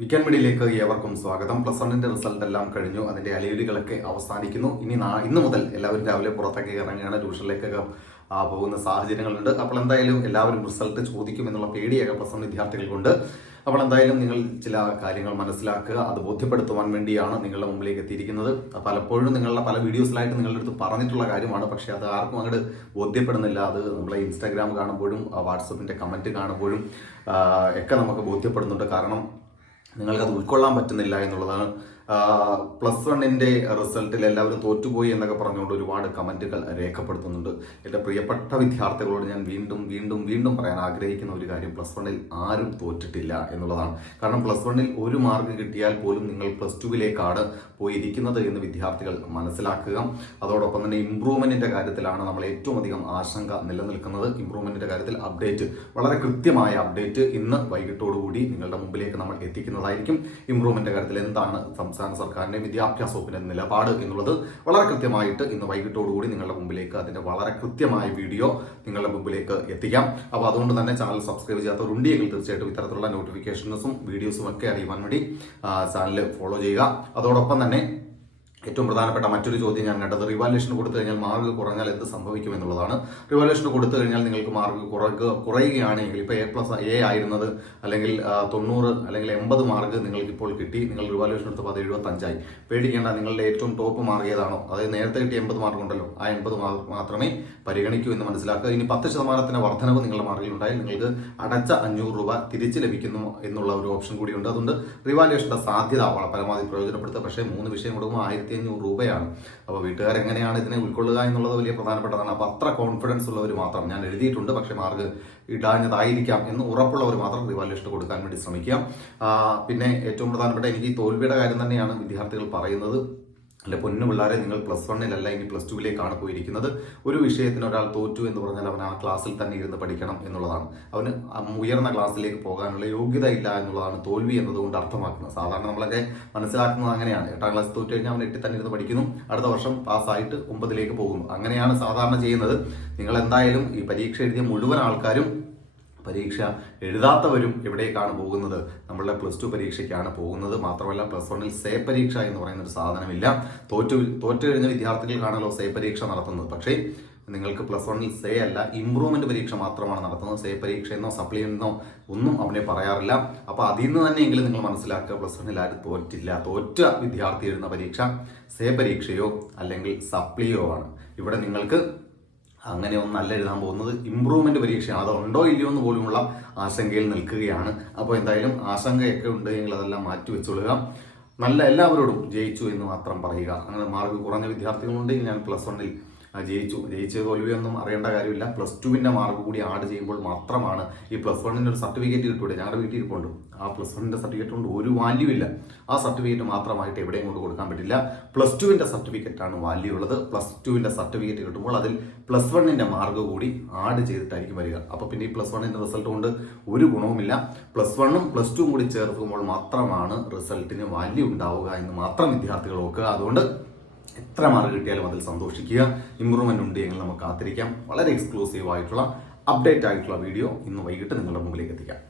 Weekend മീഡിയയിലേക്ക് ഏവർക്കും സ്വാഗതം. പ്ലസ് വണ്ണിന്റെ റിസൾട്ട് എല്ലാം കഴിഞ്ഞു. അതിന്റെ അലയുലികളൊക്കെ അവസാനിക്കുന്നു. ഇനി ഇന്ന് മുതൽ എല്ലാവരും രാവിലെ പുറത്തേക്ക് ഇറങ്ങിയാണ് ട്യൂഷനിലേക്കൊക്കെ പോകുന്ന സാഹചര്യങ്ങളുണ്ട്. അപ്പോൾ എന്തായാലും എല്ലാവരും റിസൾട്ട് ചോദിക്കും എന്നുള്ള പേടിയൊക്കെ പ്ലസ് വൺ വിദ്യാർത്ഥികൾക്കുണ്ട്. അപ്പോൾ എന്തായാലും നിങ്ങൾ ചില കാര്യങ്ങൾ മനസ്സിലാക്കുക. അത് ബോധ്യപ്പെടുത്തുവാൻ വേണ്ടിയാണ് നിങ്ങളുടെ മുമ്പിലേക്ക് എത്തിയിരിക്കുന്നത്. പലപ്പോഴും നിങ്ങളുടെ പല വീഡിയോസിലായിട്ട് നിങ്ങളുടെ അടുത്ത് പറഞ്ഞിട്ടുള്ള കാര്യമാണ്. പക്ഷേ അത് ആർക്കും അങ്ങോട്ട് ബോധ്യപ്പെടുന്നില്ല. അത് നമ്മളെ ഇൻസ്റ്റാഗ്രാം കാണുമ്പോഴും വാട്സപ്പിന്റെ കമന്റ് കാണുമ്പോഴും ഒക്കെ നമുക്ക് ബോധ്യപ്പെടുന്നുണ്ട്. കാരണം നിങ്ങൾക്കത് ഉൾക്കൊള്ളാൻ പറ്റുന്നില്ല എന്നുള്ളതാണ് പ്ലസ് വണ്ണിന്റെ റിസൾട്ടിൽ എല്ലാവരും തോറ്റുപോയി എന്നൊക്കെ പറഞ്ഞുകൊണ്ട് ഒരുപാട് കമന്റുകൾ രേഖപ്പെടുത്തുന്നുണ്ട്. എന്റെ പ്രിയപ്പെട്ട വിദ്യാർത്ഥികളോട് ഞാൻ വീണ്ടും വീണ്ടും വീണ്ടും പറയാൻ ആഗ്രഹിക്കുന്ന ഒരു കാര്യം പ്ലസ് വണ്ണിൽ ആരും തോറ്റിട്ടില്ല എന്നുള്ളതാണ്. കാരണം പ്ലസ് വണ്ണിൽ ഒരു മാർക്ക് കിട്ടിയാൽ പോലും നിങ്ങൾ പ്ലസ് ടുവിലേക്കാണ് പോയിരിക്കുന്നത് എന്ന് വിദ്യാർത്ഥികൾ മനസ്സിലാക്കുക. അതോടൊപ്പം തന്നെ ഇംപ്രൂവ്മെന്റിന്റെ കാര്യത്തിലാണ് നമ്മൾ ഏറ്റവും അധികം ആശങ്ക നിലനിൽക്കുന്നത്. ഇംപ്രൂവ്മെന്റിന്റെ കാര്യത്തിൽ അപ്ഡേറ്റ് വളരെ കൃത്യമായ അപ്ഡേറ്റ് ഇന്ന് വൈകിട്ടോടുകൂടി നിങ്ങളുടെ മുമ്പിലേക്ക് നമ്മൾ എത്തിക്കുന്നതായിരിക്കും. ഇംപ്രൂവ്മെന്റ് കാര്യത്തിൽ എന്താണ് സംസ്ഥാന സർക്കാരിന്റെ വിദ്യാഭ്യാസ വകുപ്പിന്റെ നിലപാട് എന്നുള്ളത് വളരെ കൃത്യമായിട്ട് ഇന്ന് വൈകിട്ടോടുകൂടി നിങ്ങളുടെ മുമ്പിലേക്ക് അതിന്റെ വളരെ കൃത്യമായ വീഡിയോ നിങ്ങളുടെ മുമ്പിലേക്ക് എത്തിക്കാം. അപ്പോൾ അതുകൊണ്ട് തന്നെ ചാനൽ സബ്സ്ക്രൈബ് ചെയ്യാത്തവരുണ്ടെങ്കിൽ തീർച്ചയായിട്ടും ഇത്തരത്തിലുള്ള നോട്ടിഫിക്കേഷൻസും വീഡിയോസും ഒക്കെ അറിയുവാൻ വേണ്ടി ചാനൽ ഫോളോ ചെയ്യുക. അതോടൊപ്പം തന്നെ ഏറ്റവും പ്രധാനപ്പെട്ട മറ്റൊരു ചോദ്യം ഞാൻ കണ്ടത്. റിവാലുവേഷൻ കൊടുത്തു കഴിഞ്ഞാൽ മാർക്ക് കുറഞ്ഞാൽ എന്ത് സംഭവിക്കും എന്നുള്ളതാണ്. റിവാലുവേഷൻ കൊടുത്തു കഴിഞ്ഞാൽ നിങ്ങൾക്ക് മാർക്ക് കുറക്ക് കുറയുകയാണെങ്കിൽ ഇപ്പോൾ എ പ്ലസ് എ ആയിരുന്നത് അല്ലെങ്കിൽ തൊണ്ണൂറ് അല്ലെങ്കിൽ എൺപത് മാർക്ക് നിങ്ങൾക്ക് ഇപ്പോൾ കിട്ടി. നിങ്ങൾ റിവാലുവേഷൻ എടുത്തപ്പോൾ അത് എഴുപത്തഞ്ചായി. പേടിക്കേണ്ട നിങ്ങളുടെ ഏറ്റവും ടോപ്പ് മാർക്ക് ഏതാണോ? അതായത് നേരത്തെ കിട്ടിയ എൺപത് മാർക്ക് ഉണ്ടല്ലോ. ആ എൺപത് മാർക്ക് മാത്രമേ പരിഗണിക്കൂ എന്ന് മനസ്സിലാക്കുക. ഇനി പത്ത് ശതമാനത്തിന്റെ വർധനവ് നിങ്ങളുടെ മാർക്കിൽ ഉണ്ടായാൽ നിങ്ങൾക്ക് അടച്ച അഞ്ഞൂറ് രൂപ തിരിച്ച് ലഭിക്കുന്നു എന്നുള്ള ഒരു ഓപ്ഷൻ കൂടിയുണ്ട്. അതുകൊണ്ട് റിവാലുവേഷന്റെ സാധ്യത പരമാവധി പ്രയോജനപ്പെടുത്തുക. പക്ഷേ മൂന്ന് വിഷയം കൊടുക്കുമ്പോൾ ആയിരത്തി അഞ്ഞൂറ് രൂപയാണ്. അപ്പോൾ വീട്ടുകാർ എങ്ങനെയാണ് ഇതിനെ ഉൾക്കൊള്ളുക എന്നുള്ളത് വലിയ പ്രധാനപ്പെട്ടതാണ്. അപ്പോൾ അത്ര കോൺഫിഡൻസ് ഉള്ളവർ മാത്രം ഞാൻ എഴുതിയിട്ടുണ്ട്. പക്ഷേ മാർക്ക് ഇടാഞ്ഞതായിരിക്കാം എന്ന് ഉറപ്പുള്ളവർ മാത്രം റിവാലുവേഷൻ കൊടുക്കാൻ വേണ്ടി ശ്രമിക്കുക. പിന്നെ ഏറ്റവും പ്രധാനപ്പെട്ട എനിക്ക് തോൽവിയുടെ കാര്യം തന്നെയാണ് വിദ്യാർത്ഥികൾ പറയുന്നത്. അല്ലെ പൊന്നു പിള്ളേരെ നിങ്ങൾ പ്ലസ് വണ്ണിലല്ല ഇനി പ്ലസ് ടുവിലേക്കാണ് പോയിരിക്കുന്നത്. ഒരു വിഷയത്തിന് ഒരാൾ തോറ്റു എന്ന് പറഞ്ഞാൽ അവൻ ആ ക്ലാസ്സിൽ തന്നെ ഇരുന്ന് പഠിക്കണം എന്നുള്ളതാണ്. അവന് ഉയർന്ന ക്ലാസ്സിലേക്ക് പോകാനുള്ള യോഗ്യത ഇല്ല എന്നുള്ളതാണ് തോൽവി എന്നതുകൊണ്ട് അർത്ഥമാക്കുന്നത്. സാധാരണ നമ്മളൊക്കെ മനസ്സിലാക്കുന്നത് അങ്ങനെയാണ്. എട്ടാം ക്ലാസ് തോറ്റു കഴിഞ്ഞാൽ അവൻ എട്ടിൽ തന്നെ ഇരുന്ന് പഠിക്കുന്നു. അടുത്ത വർഷം പാസ്സായിട്ട് ഒമ്പതിലേക്ക് പോകുന്നു. അങ്ങനെയാണ് സാധാരണ ചെയ്യുന്നത്. നിങ്ങൾ എന്തായാലും ഈ പരീക്ഷ എഴുതിയ മുഴുവൻ ആൾക്കാരും പരീക്ഷ എഴുതാത്തവരും എവിടേക്കാണ് പോകുന്നത്. നമ്മളുടെ പ്ലസ് ടു പരീക്ഷയ്ക്കാണ് പോകുന്നത്. മാത്രമല്ല പ്ലസ് വണ്ണിൽ സേ പരീക്ഷ എന്ന് പറയുന്ന ഒരു സാധനമില്ല. തോറ്റു തോറ്റു കഴിഞ്ഞ വിദ്യാർത്ഥികൾക്കാണല്ലോ സേ പരീക്ഷ നടത്തുന്നത്. പക്ഷേ നിങ്ങൾക്ക് പ്ലസ് വണ്ണിൽ സേ അല്ല ഇംപ്രൂവ്മെന്റ് പരീക്ഷ മാത്രമാണ് നടത്തുന്നത്. സേ പരീക്ഷ എന്നോ സപ്ലി എന്നോ ഒന്നും അവനെ പറയാറില്ല. അപ്പോൾ അതിൽ നിന്ന് തന്നെയെങ്കിലും നിങ്ങൾ മനസ്സിലാക്കുക പ്ലസ് വണ്ണിൽ ആരും തോറ്റില്ല. തോറ്റ വിദ്യാർത്ഥി എഴുതുന്ന പരീക്ഷ സേ പരീക്ഷയോ അല്ലെങ്കിൽ സപ്ലിയോ ആണ്. ഇവിടെ നിങ്ങൾക്ക് അങ്ങനെ ഒന്നല്ല എഴുതാൻ പോകുന്നത് ഇമ്പ്രൂവ്മെന്റ് പരീക്ഷയാണ്. അതുണ്ടോ ഇല്ലയോ എന്ന് പോലുമുള്ള ആശങ്കയിൽ നിൽക്കുകയാണ്. അപ്പോൾ എന്തായാലും ആശങ്കയൊക്കെ ഉണ്ടെങ്കിൽ അതെല്ലാം മാറ്റി വെച്ചോളുക. നല്ല എല്ലാവരോടും ജയിച്ചു എന്ന് മാത്രം പറയുക. അങ്ങനെ മാർക്ക് കുറഞ്ഞ വിദ്യാർത്ഥികളുണ്ടെങ്കിൽ ഞാൻ പ്ലസ് വണ്ണിൽ ജയിച്ചു. ജയിച്ച തോൽവിയൊന്നും അറിയേണ്ട കാര്യമില്ല. പ്ലസ് ടുവിന്റെ മാർക്ക് കൂടി ആഡ് ചെയ്യുമ്പോൾ മാത്രമാണ് ഈ പ്ലസ് വണ്ണിന്റെ ഒരു സർട്ടിഫിക്കറ്റ് കിട്ടൂടെ. ഞങ്ങളുടെ വീട്ടിൽ ഇരിപ്പുണ്ട്. ആ പ്ലസ് വണ്ണിന്റെ സർട്ടിഫിക്കറ്റ് കൊണ്ട് ഒരു വാല്യൂ ഇല്ല. ആ സർട്ടിഫിക്കറ്റ് മാത്രമായിട്ട് എവിടെയും കൊണ്ട് കൊടുക്കാൻ പറ്റില്ല. പ്ലസ് ടുവിന്റെ സർട്ടിഫിക്കറ്റ് ആണ് വാല്യൂ ഉള്ളത്. പ്ലസ് ടുവിന്റെ സർട്ടിഫിക്കറ്റ് കിട്ടുമ്പോൾ അതിൽ പ്ലസ് വണ്ണിന്റെ മാർക്ക് കൂടി ആഡ് ചെയ്തിട്ടായിരിക്കും വരിക. അപ്പൊ പിന്നെ ഈ പ്ലസ് വണ്ണിന്റെ റിസൾട്ട് കൊണ്ട് ഒരു ഗുണവുമില്ല. പ്ലസ് വണ്ണും പ്ലസ് ടുവും കൂടി ചേർക്കുമ്പോൾ മാത്രമാണ് റിസൾട്ടിന് വാല്യൂ ഉണ്ടാവുക എന്ന് മാത്രം വിദ്യാർത്ഥികൾ ഓർക്കുക. അതുകൊണ്ട് എത്ര മാർക്ക് കിട്ടിയാലും അതിൽ സന്തോഷിക്കുക. ഇമ്പ്രൂവ്മെന്റ് ഉണ്ട് എങ്കിൽ നമുക്ക് കാത്തിരിക്കാം. വളരെ എക്സ്ക്ലൂസീവ് ആയിട്ടുള്ള അപ്ഡേറ്റ് ആയിട്ടുള്ള വീഡിയോ ഇന്ന് വൈകിട്ട് നിങ്ങളുടെ മുമ്പിലേക്ക് എത്തിക്കാം.